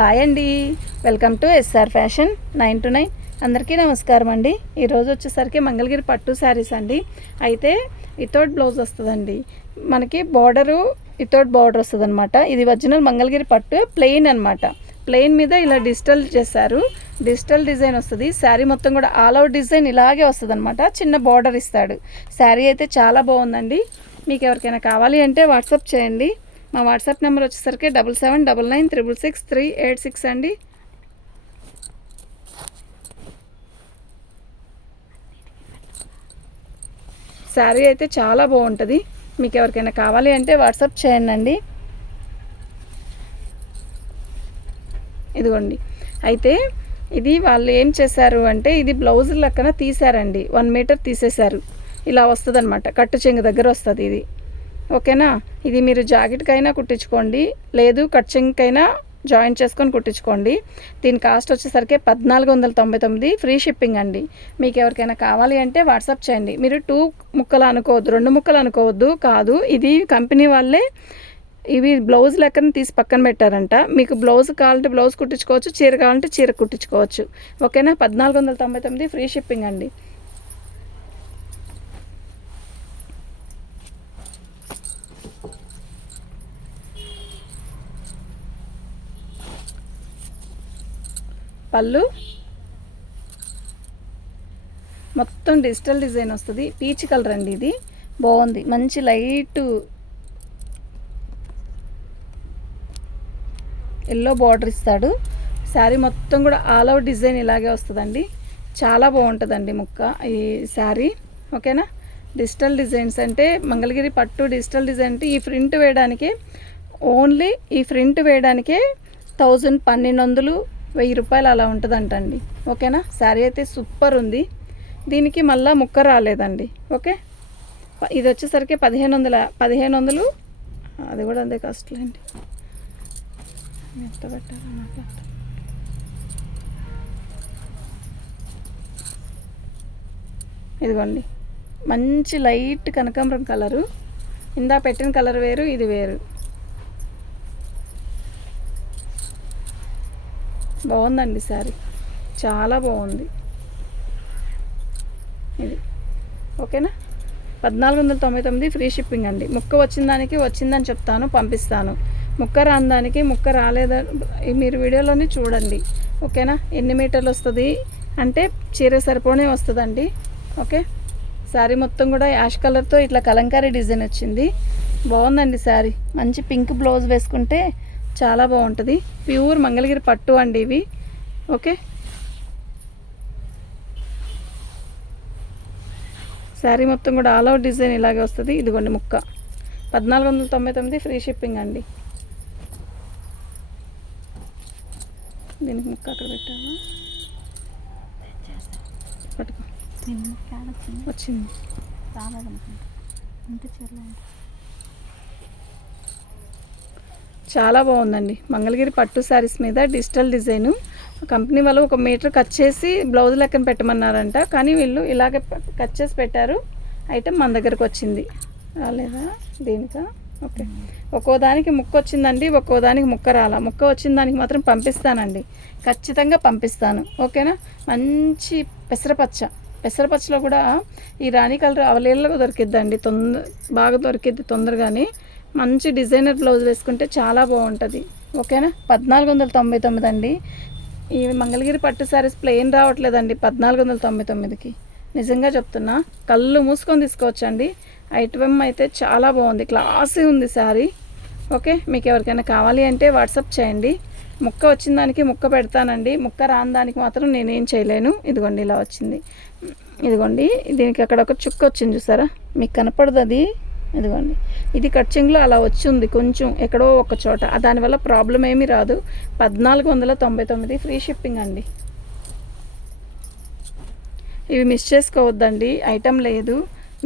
Hi అండి, welcome to SR fashion 9 to 9. అందరికీ నమస్కారం అండి. ఈరోజు వచ్చేసరికి మంగళగిరి పట్టు శారీస్ అండి. అయితే వితౌట్ బ్లౌజ్ వస్తుందండి. మనకి బార్డరు వితౌట్ బార్డర్ వస్తుంది అనమాట. ఇది ఒరిజినల్ మంగళగిరి పట్టు ప్లెయిన్ అనమాట. ప్లెయిన్ మీద ఇలా డిజిటల్ చేశారు. డిజిటల్ డిజైన్ వస్తుంది. శారీ మొత్తం కూడా ఆల్ అవుట్ డిజైన్ ఇలాగే వస్తుంది అనమాట. చిన్న బార్డర్ ఇస్తాడు. శారీ అయితే చాలా బాగుందండి. మీకు ఎవరికైనా కావాలి అంటే వాట్సాప్ చేయండి. మా వాట్సాప్ నెంబర్ వచ్చేసరికి 7799666386 అండి. శారీ అయితే చాలా బాగుంటుంది. మీకు ఎవరికైనా కావాలి అంటే వాట్సాప్ చేయండి అండి. ఇదిగోండి. అయితే ఇది వాళ్ళు ఏం చేశారు అంటే ఇది బ్లౌజ్ లెక్కన తీశారండి. 1 మీటర్ తీసేశారు. ఇలా వస్తుంది అనమాట. కట్టు చెంగు దగ్గర వస్తుంది ఇది. ఓకేనా. ఇది మీరు జాకెట్కైనా కుట్టించుకోండి, లేదు కట్ చెంగుకైనా జాయిన్ చేసుకొని కుట్టించుకోండి. దీని కాస్ట్ వచ్చేసరికి 1499, ఫ్రీ షిప్పింగ్ అండి. మీకు ఎవరికైనా కావాలి అంటే వాట్సాప్ చేయండి. మీరు 2 ముక్కలు అనుకోవద్దు, 2 ముక్కలు అనుకోవద్దు. కాదు, ఇది కంపెనీ వాళ్ళే ఇవి బ్లౌజ్ లెక్కన తీసి పక్కన పెట్టారంట. మీకు బ్లౌజ్ కావాలంటే బ్లౌజ్ కుట్టించుకోవచ్చు, చీర కావాలంటే చీర కుట్టించుకోవచ్చు. ఓకేనా. 1499, ఫ్రీ షిప్పింగ్ అండి. పళ్ళు మొత్తం డిజిటల్ డిజైన్ వస్తుంది. పీచ్ కలర్ అండి. ఇది బాగుంది. మంచి లైట్ ఎల్లో బార్డర్ ఇస్తాడు. శారీ మొత్తం కూడా ఆల్ అవుట్ డిజైన్ ఇలాగే వస్తుందండి. చాలా బాగుంటుందండి ముక్క ఈ శారీ. ఓకేనా. డిజిటల్ డిజైన్స్ అంటే మంగళగిరి పట్టు డిజిటల్ డిజైన్ అంటే ఈ ప్రింట్ వేయడానికే, ఓన్లీ ఈ ప్రింట్ వేయడానికే 1200 రూపాయలు అలా ఉంటుందంటండి. ఓకేనా. శారీ అయితే సూపర్ ఉంది. దీనికి మళ్ళీ ముక్క రాలేదండి. ఓకే. ఇది వచ్చేసరికి 1500. అది కూడా అంతే కాస్ట్లీ అండి. ఎంత పెట్టారు నాకు. ఇదిగోండి. మంచి లైట్ కనకాంబరం కలరు. ఇందా పెట్టిన కలర్ వేరు, ఇది వేరు. బాగుందండి శారీ, చాలా బాగుంది ఇది. ఓకేనా. 1499, ఫ్రీ షిప్పింగ్ అండి. ముక్క వచ్చిన దానికి వచ్చిందని చెప్తాను, పంపిస్తాను. ముక్క రాని దానికి ముక్క రాలేదని మీరు వీడియోలోనే చూడండి. ఓకేనా. ఎన్ని మీటర్లు వస్తుంది అంటే చీర సరిపోనే వస్తుందండి. ఓకే. శారీ మొత్తం కూడా యాష్ కలర్తో ఇట్లా కలంకారీ డిజైన్ వచ్చింది. బాగుందండి శారీ. మంచి పింక్ బ్లౌజ్ వేసుకుంటే చాలా బాగుంటుంది. ప్యూర్ మంగళగిరి పట్టు అండి ఇవి. ఓకే. శారీ మొత్తం కూడా ఆల్ అవుట్ డిజైన్ ఇలాగే వస్తుంది. ఇదిగోండి ముక్క. 1499, ఫ్రీ షిప్పింగ్ అండి. దీనికి ముక్క అక్కడ పెట్టాను, పట్టుకో. వచ్చింది. చాలా బాగుందండి. మంగళగిరి పట్టు శారీస్ మీద డిజిటల్ డిజైను. కంపెనీ వాళ్ళు 1 మీటర్ కట్ చేసి బ్లౌజ్ లెక్కన పెట్టమన్నారంట, కానీ వీళ్ళు ఇలాగే కట్ చేసి పెట్టారు. ఐటమ్ మన దగ్గరకు వచ్చింది. రాలేదా దీనికా. ఓకే. ఒక్కో దానికి ముక్క వచ్చిందండి, ఒక్కో దానికి ముక్క రాలా. ముక్క వచ్చిన దానికి మాత్రం పంపిస్తానండి, ఖచ్చితంగా పంపిస్తాను. ఓకేనా. మంచి పెసరపచ్చలో కూడా ఈ రాణి కలర్ అవలీలగా దొరికిద్దండి. బాగా దొరికిద్ది తొందరగానే. మంచి డిజైనర్ బ్లౌజ్ వేసుకుంటే చాలా బాగుంటుంది. ఓకేనా. 1499 అండి. ఈ మంగళగిరి పట్టు శారీస్ ప్లెయిన్ రావట్లేదండి 1499కి. నిజంగా చెప్తున్నా, కళ్ళు మూసుకొని తీసుకోవచ్చండి. ఐటమ్ అయితే చాలా బాగుంది, క్లాసీ ఉంది శారీ. ఓకే. మీకు ఎవరికైనా కావాలి అంటే వాట్సాప్ చేయండి. ముక్క వచ్చిన దానికి ముక్క పెడతానండి, ముక్క రాని దానికి మాత్రం నేనేం చేయలేను. ఇదిగోండి ఇలా వచ్చింది. ఇదిగోండి దీనికి అక్కడ ఒక చుక్క వచ్చింది, చూసారా. మీకు కనపడదు అది. ఇదిగోండి. ఇది కట్ చెంగులో అలా వచ్చింది కొంచెం ఎక్కడో ఒక చోట. దానివల్ల ప్రాబ్లం ఏమీ రాదు. 1499, ఫ్రీ షిప్పింగ్ అండి. ఇవి మిస్ చేసుకోవద్దండి. ఐటమ్ లేదు.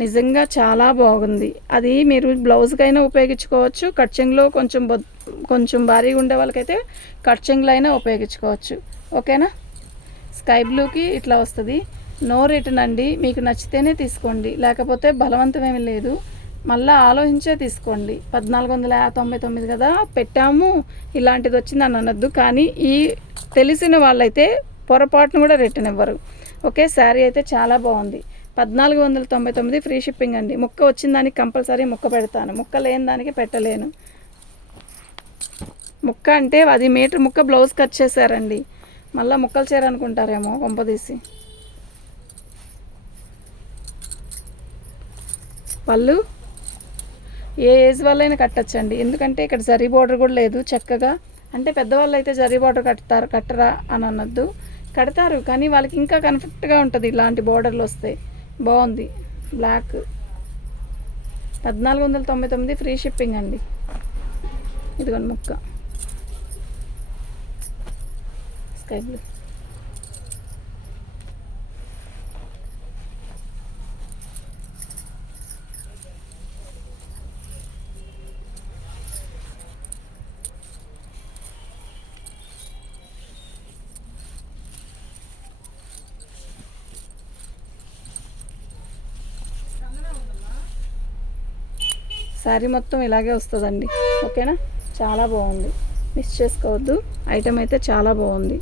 నిజంగా చాలా బాగుంది. అది మీరు బ్లౌజ్కైనా ఉపయోగించుకోవచ్చు. కట్ చెంగులో కొంచెం భారీగా ఉండే వాళ్ళకైతే కట్ చెంగులో అయినా ఉపయోగించుకోవచ్చు. ఓకేనా. స్కై బ్లూకి ఇట్లా వస్తుంది. నో రిటర్న్ అండి. మీకు నచ్చితేనే తీసుకోండి, లేకపోతే బలవంతం ఏమీ లేదు. మళ్ళీ ఆలోచించే తీసుకోండి. 1499 కదా పెట్టాము, ఇలాంటిది వచ్చింది అని అనొద్దు. కానీ ఈ తెలిసిన వాళ్ళైతే పొరపాటును కూడా రిటర్న్ ఇవ్వరు. ఓకే, శారీ అయితే చాలా బాగుంది. 1499 ఫ్రీ షిప్పింగ్ అండి. ముక్క వచ్చిన దానికి కంపల్సరీ ముక్క పెడతాను, ముక్క లేని దానికి పెట్టలేను. ముక్క అంటే అది మీటర్ ముక్క బ్లౌజ్ కట్ చేశారండి. మళ్ళీ ముక్కలు చీర అనుకుంటారేమో కొంపదీసి. పళ్ళు ఏ ఏజ్ వాళ్ళైనా కట్టచ్చండి, ఎందుకంటే ఇక్కడ జరీ బార్డర్ కూడా లేదు. చక్కగా అంటే పెద్దవాళ్ళు అయితే జరీ బార్డర్ కట్టరా అని అనొద్దు, కడతారు. కానీ వాళ్ళకి ఇంకా కంఫర్ట్గా ఉంటుంది ఇలాంటి బార్డర్లు వస్తాయి. బాగుంది బ్లాక్. 1499 ఫ్రీ షిప్పింగ్ అండి. ఇదిగోండి ముక్క స్కై బ్లూ. శారీ మొత్తం ఇలాగే వస్తుందండి. ఓకేనా, చాలా బాగుంది, మిస్ చేసుకోవద్దు. ఐటమ్ అయితే చాలా బాగుంది.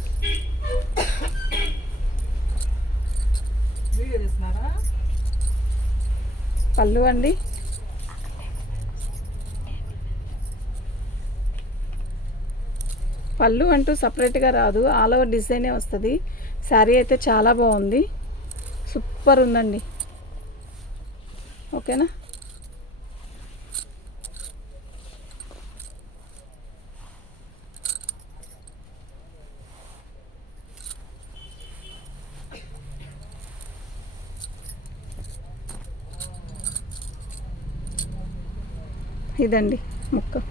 పళ్ళు అండి, పళ్ళు అంటూ సపరేట్గా రాదు, ఆల్ ఓవర్ డిజైనే వస్తుంది. శారీ అయితే చాలా బాగుంది, సూపర్ ఉందండి. ఓకేనా, ఇదండి ముక్క.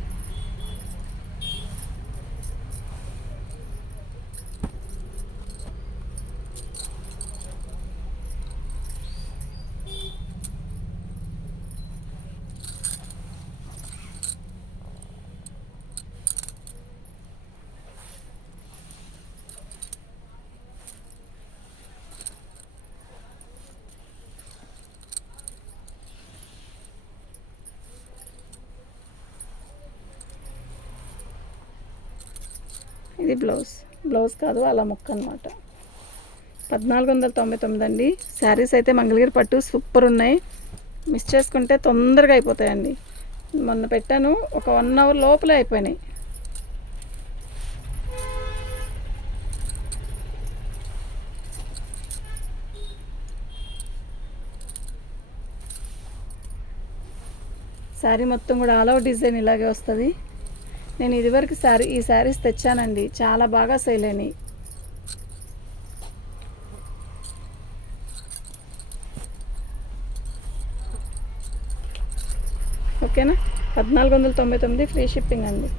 ఇది బ్లౌజ్ కాదు, అలా ముక్క అనమాట. 1499 అండి. శారీస్ అయితే మంగళగిరి పట్టు సూపర్ ఉన్నాయి, మిస్ చేసుకుంటే తొందరగా అయిపోతాయండి. మొన్న పెట్టాను, ఒక 1 అవర్ లోపలే అయిపోయినాయి. శారీ మొత్తం కూడా ఆల్ ఓవర్ డిజైన్ ఇలాగే వస్తుంది. నేను ఇదివరకు ఈ శారీస్ తెచ్చానండి, చాలా బాగా సేల్ అయినాయి. ఓకేనా, 1499 ఫ్రీ షిప్పింగ్ అండి.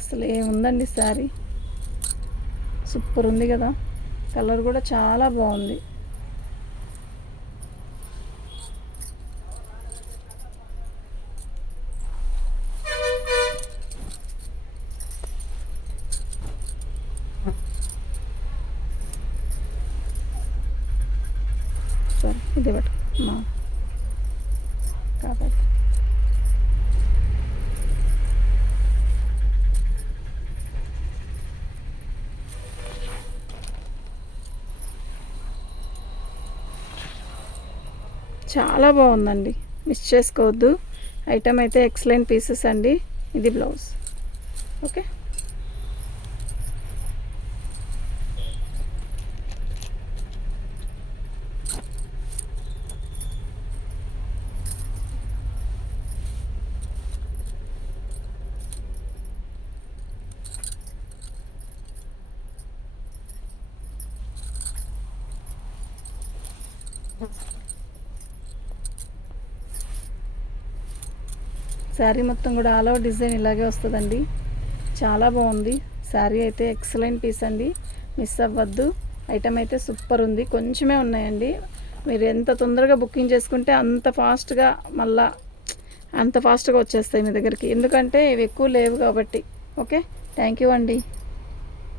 అసలు ఏముందండి శారీ, సూపర్ ఉంది కదా. కలర్ కూడా చాలా బాగుంది. సరే ఇది బట్ కాబట్టి చాలా బాగుందండి, మిస్ చేసుకోవద్దు. ఐటమ్ అయితే ఎక్సలెంట్ పీసెస్ అండి. ఇది బ్లౌజ్. ఓకే, శారీ మొత్తం కూడా ఆల్ ఓవర్ డిజైన్ ఇలాగే వస్తుందండి. చాలా బాగుంది, శారీ అయితే ఎక్సలెంట్ పీస్ అండి, మిస్ అవ్వద్దు. ఐటమ్ అయితే సూపర్ ఉంది, కొంచెమే ఉన్నాయండి. మీరు ఎంత తొందరగా బుకింగ్ చేసుకుంటే అంత ఫాస్ట్గా వచ్చేస్తాయి మీ దగ్గరికి, ఎందుకంటే ఇవి ఎక్కువ లేవు కాబట్టి. ఓకే, థ్యాంక్ యూ అండి.